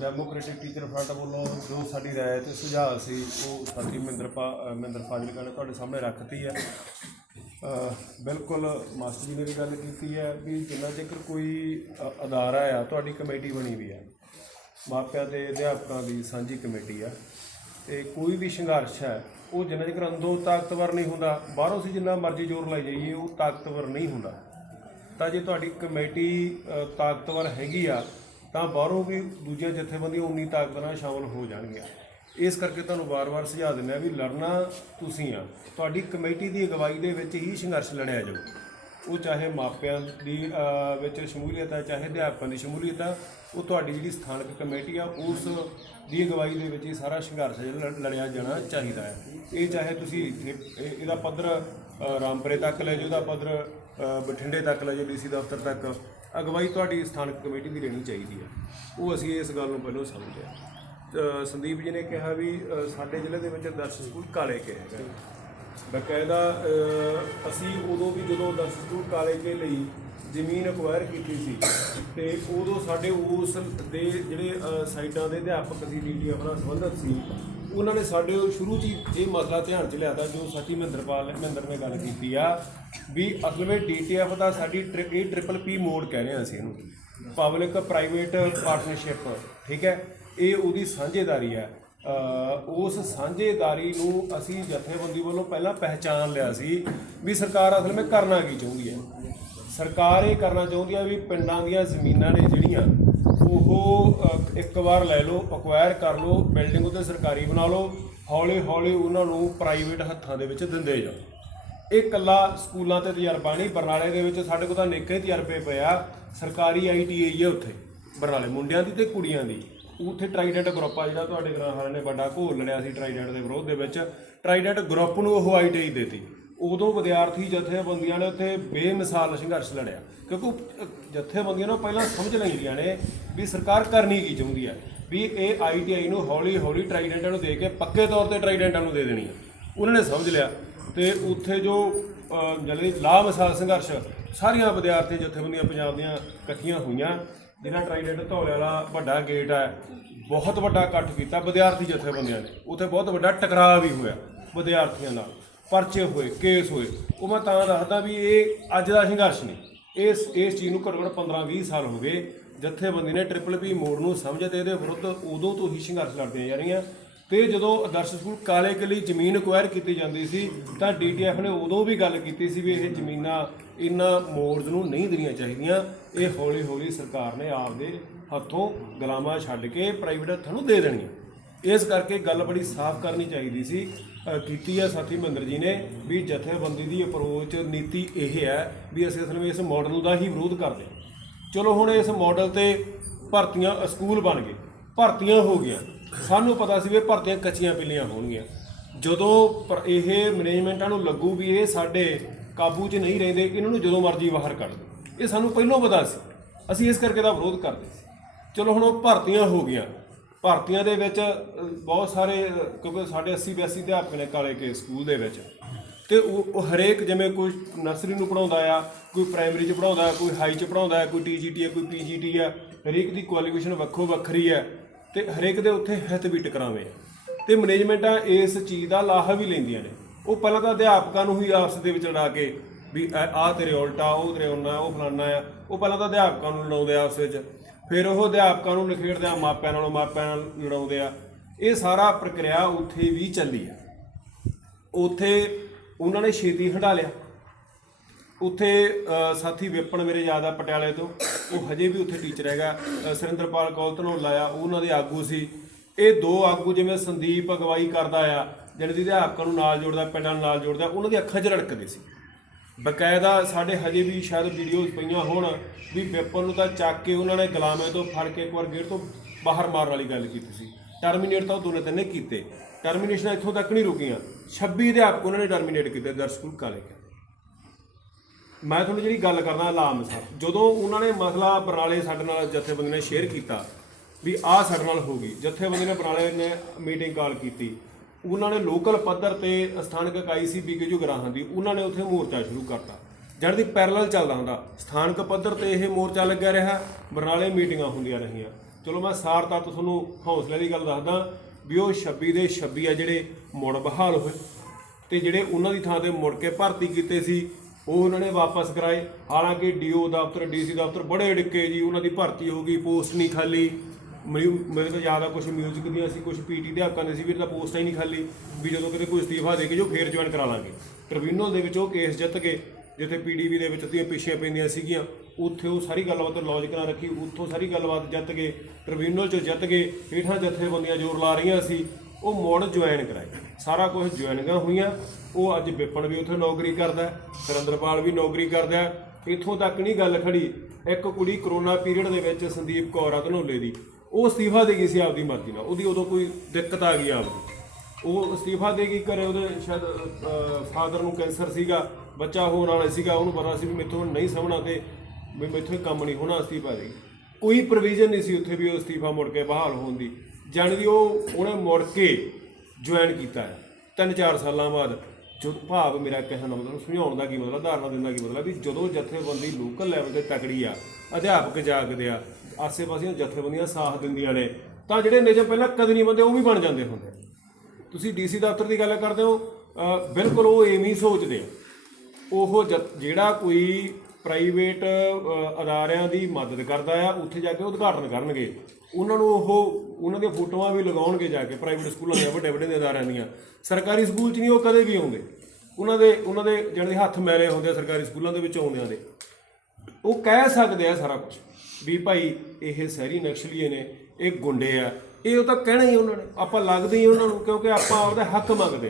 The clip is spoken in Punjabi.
ਡੈਮੋਕ੍ਰੈਟਿਕ ਟੀਚਰ ਫਰੰਟ ਵੱਲੋਂ ਜੋ ਸਾਡੀ ਰਾਏ ਤੇ ਸੁਝਾਅ ਸੀ, ਉਹ ਸਾਥੀ ਮਹਿੰਦਰ ਪਾ ਮਹਿੰਦਰ ਫਾਜ਼ਿਲਕਾ ਨੇ ਤੁਹਾਡੇ ਸਾਹਮਣੇ ਰੱਖਤੀ ਹੈ। ਬਿਲਕੁਲ ਮਾਸਟਰ ਜੀ ਨੇ ਵੀ ਗੱਲ ਕੀਤੀ ਹੈ ਵੀ ਜਿੰਨਾ ਚਿਰ ਕੋਈ ਅਦਾਰਾ ਆ, ਤੁਹਾਡੀ ਕਮੇਟੀ ਬਣੀ ਵੀ ਆ ਮਾਪਿਆਂ ਤੇ ਅਧਿਆਪਕਾਂ ਦੀ ਸਾਂਝੀ ਕਮੇਟੀ ਆ। ਤੇ ਕੋਈ ਵੀ ਸੰਘਰਸ਼ ਹੈ, ਉਹ ਜਿੰਨਾ ਚਿਰ ਅੰਦਰੋਂ ਤਾਕਤਵਰ ਨਹੀਂ ਹੁੰਦਾ, ਬਾਹਰੋਂ ਅਸੀਂ ਜਿੰਨਾ ਮਰਜ਼ੀ ਜ਼ੋਰ ਲਾਈ ਜਾਈਏ, ਉਹ ਤਾਕਤਵਰ ਨਹੀਂ ਹੁੰਦਾ। ਤਾਂ ਜੇ ਤੁਹਾਡੀ ਕਮੇਟੀ ਤਾਕਤਵਰ ਹੈਗੀ ਆ ਤਾਂ ਬਾਹਰੋਂ ਵੀ ਦੂਜੀਆਂ ਜਥੇਬੰਦੀਆਂ ਉਨੀ ਤਾਕਤ ਨਾਲ ਸ਼ਾਮਲ ਹੋ ਜਾਣਗੀਆਂ। ਇਸ ਕਰਕੇ ਤੁਹਾਨੂੰ ਵਾਰ-ਵਾਰ ਸੁਝਾਅ ਦਿੰਦੇ ਆ ਵੀ ਲੜਨਾ ਤੁਸੀਂ ਆ। ਤੁਹਾਡੀ ਕਮੇਟੀ ਦੀ ਅਗਵਾਈ ਦੇ ਵਿੱਚ ਹੀ ਸੰਘਰਸ਼ ਲੜਿਆ ਜਾਊ। ਉਹ ਚਾਹੇ ਮਾਪਿਆਂ ਦੀ ਵਿੱਚ ਸ਼ਮੂਲੀਅਤ ਆ ਚਾਹੇ ਅਧਿਆਪਕਾਂ ਦੀ ਸ਼ਮੂਲੀਅਤ ਆ ਉਹ ਤੁਹਾਡੀ ਜਿਹੜੀ ਸਥਾਨਕ ਕਮੇਟੀ ਆ ਉਸ ਦੀ ਅਗਵਾਈ ਦੇ ਵਿੱਚ ਹੀ ਸਾਰਾ ਸੰਘਰਸ਼ ਲੜ- ਲੜਿਆ ਜਾਣਾ ਚਾਹੀਦਾ ਹੈ। ਇਹ ਚਾਹੇ ਤੁਸੀਂ ਇਹਦਾ ਪੱਧਰ ਅ, ਰਾਮਪੁਰੇ ਤੱਕ ਲੈ ਜਾਓ ਇਹਦਾ ਪੱਧਰ ਬਠਿੰਡੇ ਤੱਕ ਲੈ ਜਾਓ ਡੀਸੀ ਦਫ਼ਤਰ ਤੱਕ। ਅਗਵਾਈ ਤੁਹਾਡੀ ਸਥਾਨਕ ਕਮੇਟੀ ਦੀ ਲੈਣੀ ਚਾਹੀਦੀ ਹੈ। ਉਹ ਅਸੀਂ ਇਸ ਗੱਲ ਨੂੰ ਪਹਿਲਾਂ ਸਮਝਿਆ ਸੰਦੀਪ ਜੀ ਨੇ ਕਿਹਾ ਵੀ ਸਾਡੇ ਜ਼ਿਲ੍ਹੇ ਦੇ ਵਿੱਚ ਦਰਸ਼ ਸਕੂਲ ਕਾਲੇ ਕੇ ਹੈਗਾ। ਬਕਾਇਦਾ ਅਸੀਂ ਉਦੋਂ ਵੀ ਜਦੋਂ ਦਰਸ਼ ਸਕੂਲ ਕਾਲੇ ਕੇ ਲਈ ਜ਼ਮੀਨ ਅਕਵਾਇਰ ਕੀਤੀ ਸੀ ਤੇ ਉਦੋਂ ਸਾਡੇ ਉਸ ਦੇ ਜਿਹੜੇ ਸਾਈਟਾਂ ਦੇ ਅਧਿਆਪਕ ਸੀ ਡੀਟੀਐਫ ਨਾਲ ਸੰਬੰਧਿਤ ਸੀ ਉਹਨਾਂ ਨੇ ਸਾਡੇ ਉਹ ਸ਼ੁਰੂ 'ਚ ਹੀ ਇਹ ਮਸਲਾ ਧਿਆਨ 'ਚ ਲਿਆਦਾ ਜੋ ਸਾਥੀ ਮਹਿੰਦਰਪਾਲ ਨੇ, ਮਹਿੰਦਰ ਨੇ ਗੱਲ ਕੀਤੀ ਆ, ਵੀ ਅਸਲ ਵਿੱਚ ਡੀਟੀਐਫ ਦਾ ਸਾਡੀ ਟ੍ਰਿ- ਇਹ ਟ੍ਰਿਪਲ ਪੀ ਮੋਡ ਕਹਿ ਰਹੇ ਹਾਂ ਅਸੀਂ ਇਹਨੂੰ। ਪਬਲਿਕ ਪ੍ਰਾਈਵੇਟ ਪਾਰਟਨਰਸ਼ਿਪ ਠੀਕ ਹੈ? ਇਹ ਉਹਦੀ ਸਾਂਝੇਦਾਰੀ ਹੈ ਉਸ ਸਾਂਝੇਦਾਰੀ ਨੂੰ ਅਸੀਂ ਜਥੇਬੰਦੀ ਵੱਲੋਂ ਪਹਿਲਾਂ ਪਹਿਚਾਨ ਲਿਆ ਸੀ ਵੀ ਸਰਕਾਰ ਅਸਲ ਵਿੱਚ ਕਰਨਾ ਕੀ ਚਾਹੁੰਦੀ ਹੈ। ਸਰਕਾਰ ਇਹ ਕਰਨਾ ਚਾਹੁੰਦੀ ਹੈ ਵੀ ਪਿੰਡਾਂ ਦੀਆਂ ਜ਼ਮੀਨਾਂ ਨੇ ਜਿਹੜੀਆਂ ਉਹ ਇੱਕ ਵਾਰ ਲੈ ਲਓ ਅਕਵਾਇਰ ਕਰ ਲਓ ਬਿਲਡਿੰਗ ਉਹਤੇ ਸਰਕਾਰੀ ਬਣਾ ਲਓ, ਹੌਲੀ ਹੌਲੀ ਉਹਨਾਂ ਨੂੰ ਪ੍ਰਾਈਵੇਟ ਹੱਥਾਂ ਦੇ ਵਿੱਚ ਦਿੰਦੇ ਜਾਓ। ਇਹ ਕੱਲਾ ਸਕੂਲਾਂ ਤੇ ਤਜਰਬਾ ਨਹੀਂ, ਬਰਨਾਲੇ ਦੇ ਵਿੱਚ ਸਾਡੇ ਕੋਲ ਤਾਂ ਨਿੱਕੇ ਤਜਰਬੇ ਪਏ ਆ। ਸਰਕਾਰੀ ਆਈਟੀਆਈ ਹੈ ਉੱਥੇ, ਬਰਨਾਲੇ, ਮੁੰਡਿਆਂ ਦੀ ਤੇ ਕੁੜੀਆਂ ਦੀ। ਉੱਥੇ ਟਰਾਈਡੈਂਟ ਗਰੁੱਪ ਆ ਜਿਹੜਾ ਤੁਹਾਡੇ ਗ੍ਰਾਂ ਵਾਲਿਆਂ ਨੇ ਵੱਡਾ ਘੋਲ ਲੜਿਆ ਸੀ ਟਰਾਈਡੈਂਟ ਦੇ ਵਿਰੋਧ ਦੇ ਵਿੱਚ। ਟਰਾਈਡੈਂਟ ਗਰੁੱਪ ਨੂੰ ਉਹ ਆਈਟੀਆਈ ਦੇਤੀ। ਉਦੋਂ ਵਿਦਿਆਰਥੀ ਜਥੇਬੰਦੀਆਂ ਨੇ ਉੱਥੇ ਬੇਮਿਸਾਲ ਸੰਘਰਸ਼ ਲੜਿਆ। ਕਿਉਂਕਿ ਉਹ ਜਥੇਬੰਦੀਆਂ ਨੂੰ ਪਹਿਲਾਂ ਸਮਝ ਲੈਂਦੀਆਂ ਨੇ ਵੀ ਸਰਕਾਰ ਕਰਨੀ ਕੀ ਚਾਹੁੰਦੀ ਹੈ। ਵੀ ਇਹ ਆਈਟੀਆਈ ਨੂੰ ਹੌਲੀ ਹੌਲੀ ਟਰਾਈਡੈਂਟਾਂ ਨੂੰ ਦੇ ਕੇ ਪੱਕੇ ਤੌਰ ਤੇ ਟਰਾਈਡੈਂਟਾਂ ਨੂੰ ਦੇ ਦੇਣੀ ਹੈ। ਉਹਨਾਂ ਨੇ ਸਮਝ ਲਿਆ ਤੇ ਉੱਥੇ ਜੋ ਅਹ, ਜਿਹੜੀ ਮਿਸਾਲ ਸੰਘਰਸ਼ ਸਾਰੀਆਂ ਵਿਦਿਆਰਥੀ ਜਥੇਬੰਦੀਆਂ ਪੰਜਾਬ ਦੀਆਂ ਇਕੱਠੀਆਂ ਹੋਈਆਂ ਜਿਨ੍ਹਾਂ ਟਰਾਈਡੈਂਟ ਧੌਲੇ ਵਾਲਾ ਵੱਡਾ ਗੇਟ ਹੈ ਬਹੁਤ ਵੱਡਾ ਇਕੱਠ ਕੀਤਾ ਵਿਦਿਆਰਥੀ ਜਥੇਬੰਦੀਆਂ ਨੇ। ਉੱਥੇ ਬਹੁਤ ਵੱਡਾ ਟਕਰਾਅ ਵੀ ਹੋਇਆ ਵਿਦਿਆਰਥੀਆਂ ਨਾਲ। ਪਰਚੇ ਹੋਏ, ਕੇਸ ਹੋਏ। ਉਹ ਮੈਂ ਤਾਂ ਦੱਸਦਾ ਵੀ ਇਹ ਅੱਜ ਦਾ ਸੰਘਰਸ਼ ਨਹੀਂ। ਇਸ ਇਸ ਚੀਜ਼ ਨੂੰ ਘੱਟੋ ਘੱਟ 15 20 ਸਾਲ ਹੋ ਗਏ। ਜਥੇਬੰਦੀ ਨੇ ਟ੍ਰਿਪਲ ਪੀ ਮੋੜ ਨੂੰ ਸਮਝਿਆ ਤੇ ਇਹਦੇ ਵਿਰੁੱਧ ਉਦੋਂ ਤੋਂ ਹੀ ਸੰਘਰਸ਼ ਲੜਦੀਆਂ ਜਾ ਰਹੀਆਂ। ਤੇ ਜਦੋਂ ਆਦਰਸ਼ ਸਕੂਲ ਕਾਲੇ ਕਿਲੇ ਜ਼ਮੀਨ ਅਕਵਾਇਰ ਕੀਤੀ ਜਾਂਦੀ ਸੀ, ਤਾਂ ਡੀਟੀਐਫ ਨੇ ਉਦੋਂ ਵੀ ਗੱਲ ਕੀਤੀ ਸੀ ਵੀ ਇਹ ਜ਼ਮੀਨਾਂ ਇਹਨਾਂ ਮੋੜਜ਼ ਨੂੰ ਨਹੀਂ ਦੇਣੀਆਂ ਚਾਹੀਦੀਆਂ। ਇਹ ਹੌਲੀ ਹੌਲੀ ਸਰਕਾਰ ਨੇ ਆਪਦੇ ਹੱਥੋਂ ਗੁਲਾਮਾਂ ਛੱਡ ਕੇ ਪ੍ਰਾਈਵੇਟ ਹੱਥਾਂ ਨੂੰ ਦੇ ਦੇਣੀਆਂ। ਇਸ ਕਰਕੇ ਗੱਲ ਬੜੀ ਸਾਫ਼ ਕਰਨੀ ਚਾਹੀਦੀ ਸੀ ਕੀਤੀ ਹੈ ਸਾਥੀ ਮਹਿੰਦਰ ਜੀ ਨੇ ਵੀ ਜਥੇਬੰਦੀ ਦੀ ਅਪਰੋਚ ਨੀਤੀ ਇਹ ਹੈ ਵੀ ਅਸੀਂ ਅਸਲ ਵਿੱਚ ਇਸ ਮਾਡਲ ਦਾ ਹੀ ਵਿਰੋਧ ਕਰਦੇ ਚਲੋ ਹੁਣ ਇਸ ਮਾਡਲ ਤੇ ਭਰਤੀਆਂ ਸਕੂਲ ਬਣ ਗਏ, ਭਰਤੀਆਂ ਹੋ ਗਈਆਂ। ਸਾਨੂੰ ਪਤਾ ਸੀ ਵੀ ਭਰਤੀਆਂ ਕੱਚੀਆਂ ਪਿੱਲੀਆਂ ਹੋਣਗੀਆਂ। ਜਦੋਂ ਪਰ ਇਹ ਮੈਨੇਜਮੈਂਟਾਂ ਨੂੰ ਲੱਗੂ ਵੀ ਇਹ ਸਾਡੇ ਕਾਬੂ 'ਚ ਨਹੀਂ ਰਹਿੰਦੇ, ਇਹਨਾਂ ਨੂੰ ਜਦੋਂ ਮਰਜ਼ੀ ਬਾਹਰ ਕੱਢ ਦਿਓ। ਇਹ ਸਾਨੂੰ ਪਹਿਲਾਂ ਪਤਾ ਸੀ। ਅਸੀਂ ਇਸ ਕਰਕੇ ਦਾ ਵਿਰੋਧ ਕਰਦੇ ਸੀ। ਚਲੋ ਹੁਣ ਉਹ ਭਰਤੀਆਂ ਹੋ ਗਈਆਂ। ਭਰਤੀਆਂ ਦੇ ਵਿੱਚ ਬਹੁਤ ਸਾਰੇ ਕਿਉਂਕਿ ਸਾਡੇ 80 82 ਅਧਿਆਪਕ ਨੇ ਕਾਲੇ ਕੇ ਸਕੂਲ ਦੇ ਵਿੱਚ। ਤੇ ਉਹ ਹਰੇਕ ਜਿਵੇਂ ਕੋਈ ਨਰਸਰੀ ਨੂੰ ਪੜਾਉਂਦਾ ਆ ਕੋਈ ਪ੍ਰਾਇਮਰੀ ਚ ਪੜਾਉਂਦਾ ਕੋਈ ਹਾਈ ਚ ਪੜਾਉਂਦਾ ਹੈ, ਕੋਈ ਟੀਜੀਟੀ ਹੈ ਕੋਈ ਪੀਜੀਟੀ ਹੈ ਹਰੇਕ ਦੀ ਕੁਆਲੀਫਿਕੇਸ਼ਨ ਵੱਖੋ ਵੱਖਰੀ ਹੈ ਤੇ ਹਰੇਕ ਦੇ ਉੱਥੇ ਹਿੱਤ ਵੀ ਟਕਰਾਵੇਂ ਆ। ਤੇ ਮੈਨੇਜਮੈਂਟਾਂ ਇਸ ਚੀਜ਼ ਦਾ ਲਾਹਾ ਵੀ ਲੈਂਦੀਆਂ ਨੇ। ਉਹ ਪਹਿਲਾਂ ਤਾਂ ਅਧਿਆਪਕਾਂ ਨੂੰ ਹੀ ਆਪਸ ਦੇ ਵਿੱਚ ਲੜਾ ਕੇ ਵੀ ਆਹ ਤੇਰੇ ਉਲਟਾ ਉਹ ਤੇਰੇ ਉਨਾ ਉਹ ਫਲਾਨਾ ਆ। ਉਹ ਪਹਿਲਾਂ ਤਾਂ ਅਧਿਆਪਕਾਂ ਨੂੰ ਲੜਾਉਂਦੇ ਆ ਆਪਸ ਵਿੱਚ। ਫਿਰ ਉਹ ਅਧਿਆਪਕਾਂ ਨੂੰ ਨਿਖੇੜਦੇ ਆ ਮਾਪਿਆਂ ਨਾਲੋਂ ਮਾਪਿਆਂ ਨਾਲ ਲੜਾਉਂਦੇ ਆ। ਇਹ ਸਾਰਾ ਪ੍ਰਕਿਰਿਆ ਉੱਥੇ ਵੀ ਚੱਲੀ ਆ। ਉੱਥੇ ਉਹਨਾਂ ਨੇ ਛੇਤੀ ਹੰਡਾ ਲਿਆ। ਉੱਥੇ ਸਾਥੀ ਵਿਪਨ ਮੇਰੇ ਯਾਦ ਆ ਪਟਿਆਲੇ ਤੋਂ। ਉਹ ਹਜੇ ਵੀ ਉੱਥੇ ਟੀਚਰ ਹੈਗਾ। ਅ, ਸੁਰਿੰਦਰਪਾਲ ਕੌਲ ਧਨੌਲਾ ਆ ਉਹਨਾਂ ਦੇ ਆਗੂ ਸੀ। ਇਹ ਦੋ ਆਗੂ ਜਿਵੇਂ ਸੰਦੀਪ ਅਗਵਾਈ ਕਰਦਾ ਆ ਜਿਹੜੇ ਦੀ ਅਧਿਆਪਕਾਂ ਨੂੰ ਨਾਲ ਜੋੜਦਾ ਪਿੰਡਾਂ ਨਾਲ ਜੋੜਦਾ ਉਹਨਾਂ ਦੀ ਅੱਖਾਂ 'ਚ ਰੜਕਦੇ ਸੀ। ਬਕਾਇਦਾ ਸਾਡੇ ਹਜੇ ਵੀ ਸ਼ਾਇਦ ਵੀਡੀਓਜ਼ ਪਈਆਂ ਹੋਣ ਵੀ ਵਿਪਨ ਨੂੰ ਤਾਂ ਚੱਕ ਕੇ ਉਹਨਾਂ ਨੇ ਗੁਲਾਮੇ ਤੋਂ ਫੜ ਕੇ ਇੱਕ ਵਾਰ ਗੇਟ ਤੋਂ ਬਾਹਰ ਮਾਰਨ ਵਾਲੀ ਗੱਲ ਕੀਤੀ ਸੀ। ਟਰਮੀਨੇਟ ਤਾਂ ਉਹ ਦੋਨੇ ਤਿੰਨੇ ਕੀਤੇ। ਟਰਮੀਨੇਸ਼ਨ ਇੱਥੋਂ ਤੱਕ ਨਹੀਂ ਰੁਕੀਆਂ। 26 ਅਧਿਆਪਕ ਉਹਨਾਂ ਨੇ ਟਰਮੀਨੇਟ ਕੀਤੇ ਦਰਸ ਸਕੂਲ ਮੈਂ ਤੁਹਾਨੂੰ ਜਿਹੜੀ ਗੱਲ ਕਰਦਾ ਲਾਮ ਸਾਹਿਬ ਜਦੋਂ ਉਹਨਾਂ ਨੇ ਮਸਲਾ ਬਰਨਾਲੇ ਸਾਡੇ ਨਾਲ ਜਥੇਬੰਦੀ ਨੇ ਸ਼ੇਅਰ ਕੀਤਾ ਵੀ ਆਹ ਸਾਡੇ ਨਾਲ ਹੋ ਗਈ। ਜਥੇਬੰਦੀ ਨੇ ਬਰਨਾਲੇ ਨੇ ਮੀਟਿੰਗ ਕਾਲ ਕੀਤੀ। ਉਹਨਾਂ ਨੇ ਲੋਕਲ ਪੱਧਰ ਤੇ ਸਥਾਨਕ ਇਕਾਈ ਸੀ ਬੀਕੇ ਜੁਗਰਾਹਾਂ ਦੀ, ਉਹਨਾਂ ਨੇ ਉੱਥੇ ਮੋਰਚਾ ਸ਼ੁਰੂ ਕਰਤਾ। ਜਦ ਦੀ ਪੈਰਲਲ ਚੱਲਦਾ ਹੁੰਦਾ, ਸਥਾਨਕ ਪੱਧਰ ਤੇ ਇਹ ਮੋਰਚਾ ਲੱਗਿਆ ਰਿਹਾ, ਬਰਨਾਲੇ ਮੀਟਿੰਗਾਂ ਹੁੰਦੀਆਂ ਰਹੀਆਂ। ਚਲੋ ਮੈਂ ਸਾਰ ਤੱਕ ਤੁਹਾਨੂੰ ਹੌਸਲੇ ਦੀ ਗੱਲ ਦੱਸਦਾ, ਵੀ ਉਹ 26 ਦੇ 26 ਆ ਜਿਹੜੇ ਮੁੜ ਬਹਾਲ ਹੋਏ, ਤੇ ਜਿਹੜੇ ਉਹਨਾਂ ਦੀ ਥਾਂ ਤੇ ਮੁੜ ਕੇ ਭਰਤੀ ਕੀਤੇ ਸੀ, ਉਹ ਉਹਨਾਂ ਨੇ ਵਾਪਸ ਕਰਾਏ। ਹਾਲਾਂਕਿ ਡੀਓ ਦਫ਼ਤਰ ਡੀਸੀ ਦਫ਼ਤਰ ਬੜੇ ਡਿੱਕੇ ਜੀ, ਉਹਨਾਂ ਦੀ ਭਰਤੀ ਹੋ ਗਈ, ਪੋਸਟ ਨਹੀਂ ਖਾਲੀ। ਮੈਨੂੰ ਮੇਰੇ ਤੋਂ ਜ਼ਿਆਦਾ ਕੁਝ ਮਿਊਜ਼ਿਕ ਦੀਆਂ ਸੀ ਕੁਝ ਪੀਟੀ ਅਧਿਆਪਕਾਂ ਦੇ ਸੀ ਵੀ ਇਹਦਾ ਪੋਸਟਾਂ ਹੀ ਨਹੀਂ ਖਾਲੀ ਵੀ ਜਦੋਂ ਕਿਤੇ ਕੋਈ ਅਸਤੀਫਾ ਦੇ ਕੇ ਜੋ ਫੇਰ ਜੁਆਇਨ ਕਰਾ ਲਾਂਗੇ। ਟ੍ਰਿਬਿਊਨਲ ਦੇ ਵਿੱਚ ਉਹ ਕੇਸ ਜਿੱਤ ਕੇ ਜਿੱਥੇ ਪੀਡੀਬੀ ਦੇ ਵਿੱਚ ਦੀਆਂ ਪੇਸ਼ੀਆਂ ਪੈਂਦੀਆਂ ਸੀਗੀਆਂ ਉੱਥੇ ਉਹ ਸਾਰੀ ਗੱਲਬਾਤ ਲੌਜਿਕ ਨਾਲ ਰੱਖੀ ਉੱਥੋਂ ਸਾਰੀ ਗੱਲਬਾਤ ਜਿੱਤ ਕੇ ਟ੍ਰਿਬਿਊਨਲ 'ਚ ਜਿੱਤ ਕੇ ਹੇਠਾਂ ਜਥੇਬੰਦੀਆਂ ਜ਼ੋਰ ਲਾ ਰਹੀਆਂ ਸੀ ਉਹ ਮੁੜ ਜੁਆਇਨ ਕਰਾਏ। ਸਾਰਾ ਕੁਝ ਜੁਆਇਨਿੰਗਾਂ ਹੋਈਆਂ ਉਹ ਅੱਜ ਵਿਪਨ ਵੀ ਉੱਥੇ ਨੌਕਰੀ ਕਰਦਾ ਹੈ, ਵੀ ਨੌਕਰੀ ਕਰਦਾ। ਇੱਥੋਂ ਤੱਕ ਨਹੀਂ ਗੱਲ ਖੜੀ ਇੱਕ ਕੁੜੀ ਕਰੋਨਾ ਪੀਰੀਅਡ ਦੇ ਵਿੱਚ ਸੰਦੀਪ ਕੌਰ ਆ ਧਨੌਲੇ ਦੀ ਉਹ ਅਸਤੀਫਾ ਦੇ ਗਈ ਸੀ ਆਪਦੀ ਮਰਜ਼ੀ ਨਾਲ, ਉਹਦੀ ਉਦੋਂ ਕੋਈ ਦਿੱਕਤ ਆ ਗਈ ਆਪਦੀ। ਉਹ ਅਸਤੀਫਾ ਦੇ ਗਈ ਘਰੇ ਉਹਦੇ ਸ਼ਾਇਦ ਫਾਦਰ ਨੂੰ ਕੈਂਸਰ ਸੀਗਾ, ਬੱਚਾ ਹੋਣ ਵਾਲਾ ਸੀਗਾ, ਉਹਨੂੰ ਪਤਾ ਸੀ ਵੀ ਮੈਥੋਂ ਨਹੀਂ ਸਮਝਣਾ ਤੇ ਵੀ ਮੈਥੋਂ ਇਹ ਕੰਮ ਨਹੀਂ ਹੋਣਾ ਅਸਤੀਫਾ ਦੇ। ਗਈ ਕੋਈ ਪ੍ਰੋਵੀਜ਼ਨ ਨਹੀਂ ਸੀ ਉੱਥੇ ਵੀ ਉਹ ਅਸਤੀਫਾ ਮੁੜ ਕੇ ਬਹਾਲ ਹੋਣ ਦੀ। ਜਾਣੀ ਕਿ ਉਹ, ਉਹਨੇ ਮੁੜ ਕੇ ਜੁਆਇਨ ਕੀਤਾ ਹੈ। ਤਿੰਨ ਚਾਰ ਸਾਲਾਂ ਬਾਅਦ ਜੋ ਭਾਵ ਮੇਰਾ ਕਹਿਣ ਦਾ ਮਤਲਬ, ਸਮਝਾਉਣ ਦਾ ਕੀ ਮਤਲਬ, ਧਾਰਨਾ ਦੇਣ ਦਾ ਕੀ ਮਤਲਬ ਵੀ ਜਦੋਂ ਜਥੇਬੰਦੀ ਲੋਕਲ ਲੈਵਲ ਤੇ ਤਕੜੀ ਆ ਅਧਿਆਪਕ ਜਾਗਦੇ ਆ, ਆਸੇ-ਪਾਸੇ ਜਥੇਬੰਦੀਆਂ ਸਾਥ ਦਿੰਦੀਆਂ ਨੇ, ਤਾਂ ਜਿਹੜੇ ਨਿਯਮ ਪਹਿਲਾਂ ਕਦੇ ਨਹੀਂ ਬੰਦੇ ਉਹ ਵੀ ਬਣ ਜਾਂਦੇ ਹੁੰਦੇ ਤੁਸੀਂ ਡੀਸੀ ਦਫ਼ਤਰ ਦੀ ਗੱਲ ਕਰਦੇ ਹੋ ਬਿਲਕੁਲ ਉਹ ਐਵੇਂ ਹੀ ਸੋਚਦੇ ਆ। ਉਹ ਜ- ਜਿਹੜਾ ਕੋਈ ਪ੍ਰਾਈਵੇਟ ਅਦਾਰਿਆਂ ਦੀ ਮਦਦ ਕਰਦਾ ਆ, ਉੱਥੇ ਜਾ ਕੇ ਉਦਘਾਟਨ ਕਰਨਗੇ। ਉਹਨਾਂ ਨੂੰ ਉਹ, ਉਹਨਾਂ ਦੀਆਂ ਫੋਟੋਆਂ ਵੀ ਲਗਾਉਣਗੇ ਜਾ ਕੇ, ਪ੍ਰਾਈਵੇਟ ਸਕੂਲਾਂ ਦੀਆਂ ਵੱਡੇ ਵੱਡੇ ਅਦਾਰਿਆਂ ਦੀਆਂ। ਸਰਕਾਰੀ ਸਕੂਲ 'ਚ ਨਹੀਂ, ਉਹ ਕਦੇ ਵੀ ਆਉਂਦੇ। ਉਹਨਾਂ ਦੇ ਉਹਨਾਂ ਦੇ ਜਿਹੜੇ ਹੱਥ ਮੈਲੇ ਹੁੰਦੇ ਆ ਸਰਕਾਰੀ ਸਕੂਲਾਂ ਦੇ ਵਿੱਚ ਆਉਂਦਿਆਂ ਦੇ। ਉਹ ਕਹਿ ਸਕਦੇ ਆ ਸਾਰਾ ਕੁਝ ਵੀ ਭਾਈ ਇਹ ਸ਼ਹਿਰੀ ਨਕਸਲੀਏ ਨੇ, ਇਹ ਗੁੰਡੇ ਆ। ਇਹ ਉਹ ਤਾਂ ਕਹਿਣਾ ਹੀ ਉਹਨਾਂ ਨੇ। ਆਪਾਂ ਲੱਗਦੇ ਹੀ ਉਹਨਾਂ ਨੂੰ, ਕਿਉਂਕਿ ਆਪਾਂ ਉਹਦਾ ਹੱਕ ਮੰਗਦੇ